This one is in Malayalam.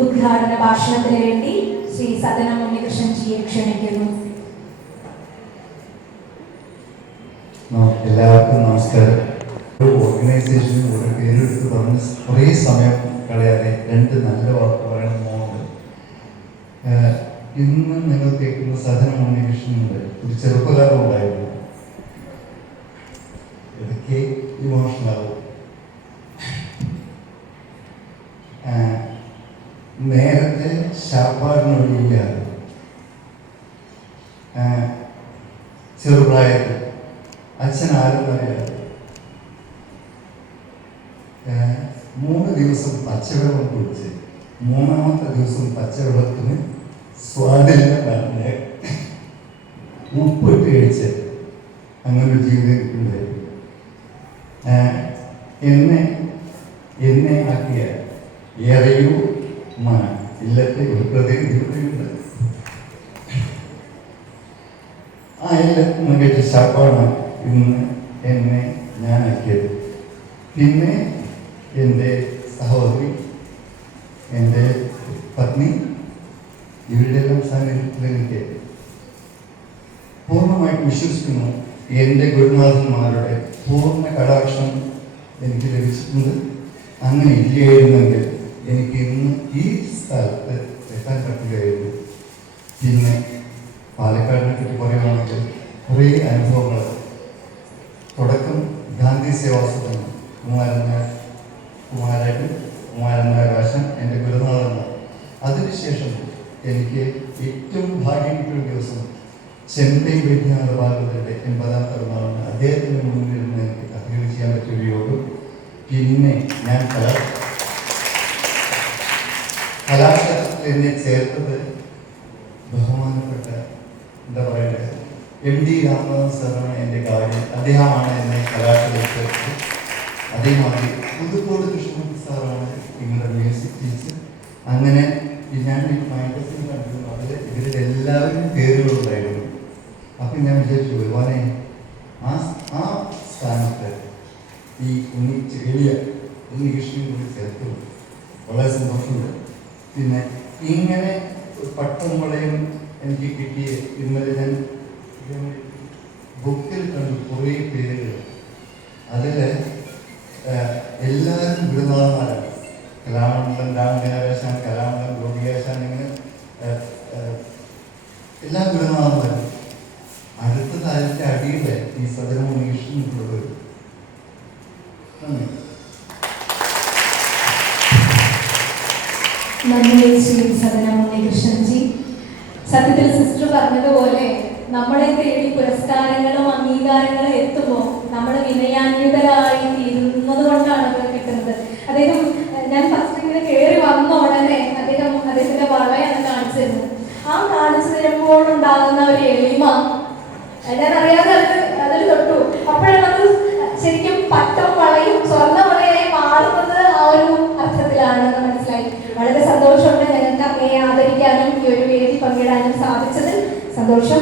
ഉദ്ഘാടന ഭാഷണത്തിന് വേണ്ടി ശ്രീ സദനം ഉണ്ണികൃഷ്ണൻ ജിയെ ക്ഷണിക്കുന്നു എല്ലാവർക്കും നമസ്കാരം. ഒരു ഓർഗനൈസേഷൻ ഒരു പേരെടുത്ത് പറഞ്ഞ് കുറേ സമയം കളയാതെ രണ്ട് നല്ല വാക്ക് പറയണമെന്നുണ്ട് ഇന്ന് നിങ്ങൾ കേൾക്കുന്ന സദന ഉണ്ണികൃഷ്ണനുണ്ട്. നേരത്തെ ശാപ്പാടിനൊഴിയാണ് ചെറുപ്രായത്തിൽ അച്ഛൻ ആരും ഏഹ് മൂന്ന് ദിവസം പച്ചവെള്ളം കുടിച്ച്. മൂന്നാമത്തെ ദിവസം പച്ചവെള്ളത്തിന് സ്വാധീനം ഉപ്പിട്ട് കഴിച്ച് അങ്ങനൊരു ഒരു ജീവിതം ഉണ്ടായിരുന്നു എന്നെ എന്നെ ആക്കിയ ഏറെയോ ഇല്ലത്തെ ഒരു പ്രതിനിധി ഇവിടെയുണ്ട് ആ എല്ലാവർക്കും മികച്ച ശാപ്പാണ് ഇന്ന് എന്നെ ഞാനാക്കിയത്. പിന്നെ എന്റെ സഹോദരി എന്റെ പത്നി ഇവരുടെ എല്ലാം സാന്നിധ്യത്തിൽ എനിക്ക് പൂർണമായിട്ട് വിശ്വസിക്കുന്നു. എന്റെ ഗുരുനാഥന്മാരുടെ പൂർണ കടാക്ഷം എനിക്ക് ലഭിച്ചിട്ടുണ്ട്. അങ്ങനെ ഇല്ലായിരുന്നെങ്കിൽ എനിക്ക് ഇന്ന് ഈ സ്ഥലത്ത് എത്താൻ പറ്റുകയായിരുന്നു. പിന്നെ പാലക്കാടിനെ പറ്റി പറയുകയാണെങ്കിൽ കുറേ അനുഭവങ്ങൾ. തുടക്കം ഗാന്ധി സേവാസദനം കുമാരനായ കുമാരൻ കുമാരനായ രാശൻ എന്റെ ഗുരുനാഥന്മാർ അതിനുശേഷം എനിക്ക് ഏറ്റവും ഭാഗ്യം കിട്ടിയ ദിവസം ചെമ്പൈ വൈദ്യനാഥ ഭാഗവതരുടെ എൺപതാം പിറന്നാളാണ് അദ്ദേഹത്തിന്റെ മുന്നിൽ നിന്ന് എനിക്ക് കഥകൾ ചെയ്യാൻ പറ്റുകയുള്ളൂ പിന്നെ ഞാൻ കലാ കലാശാസ്ത്രത്തിൽ എന്നെ ചേർത്തത് ബഹുമാനപ്പെട്ട എന്താ പറയുക എം ഡി രാമദാസ് സാറാണ് എന്റെ കാര്യം. അദ്ദേഹമാണ് എന്നെ ചേർത്തത് അതേമാതിരി പുതുക്കോട് കൃഷ്ണമൂർത്തി സാറാണ് നിങ്ങളുടെ മ്യൂസിക് ടീച്ചർ. അങ്ങനെ ഞാൻ ഈ മാഗസിൻ കണ്ടു അതിൽ ഇവരിലെല്ലാവരും പേരുകളുണ്ടായിരുന്നു. അപ്പം ഞാൻ വിചാരിച്ചു ഭഗവാനെ ആ ആ സ്ഥാനത്ത് ഈ ഉണ്ണി ചെറിയ ഉണ്ണികൃഷ്ണൻ കൂടി ചേർത്തു വളരെ സന്തോഷമുണ്ട്. പിന്നെ ഇങ്ങനെ പട്ടും എനിക്ക് കിട്ടിയ ഇന്നലെ ഞാൻ ബുക്കിൽ കണ്ടു കുറേ പേരുകൾ. അതിൽ എല്ലാവരും ഗുരുനാഥന്മാരാണ്. കലാമണ്ഡലം രാമകേശാൻ കലാമണ്ഡലം ഗോപികേശാൻ ഇങ്ങനെ എല്ലാ ഗുരുനാഥന്മാരും. അടുത്തത് അതിന്റെ അടിയിൽ ഈ സദനം ഉണ്ണീഷ്ണനുള്ളത് നന്ദി. നന്ദി ശ്രീ സദനം ഉണ്ണികൃഷ്ണൻ ജി സത്യത്തിൽ സിസ്റ്റർ പറഞ്ഞതുപോലെ നമ്മളെ തേടി പുരസ്കാരങ്ങളും അംഗീകാരങ്ങളും എത്തുമ്പോൾ സന്തോഷം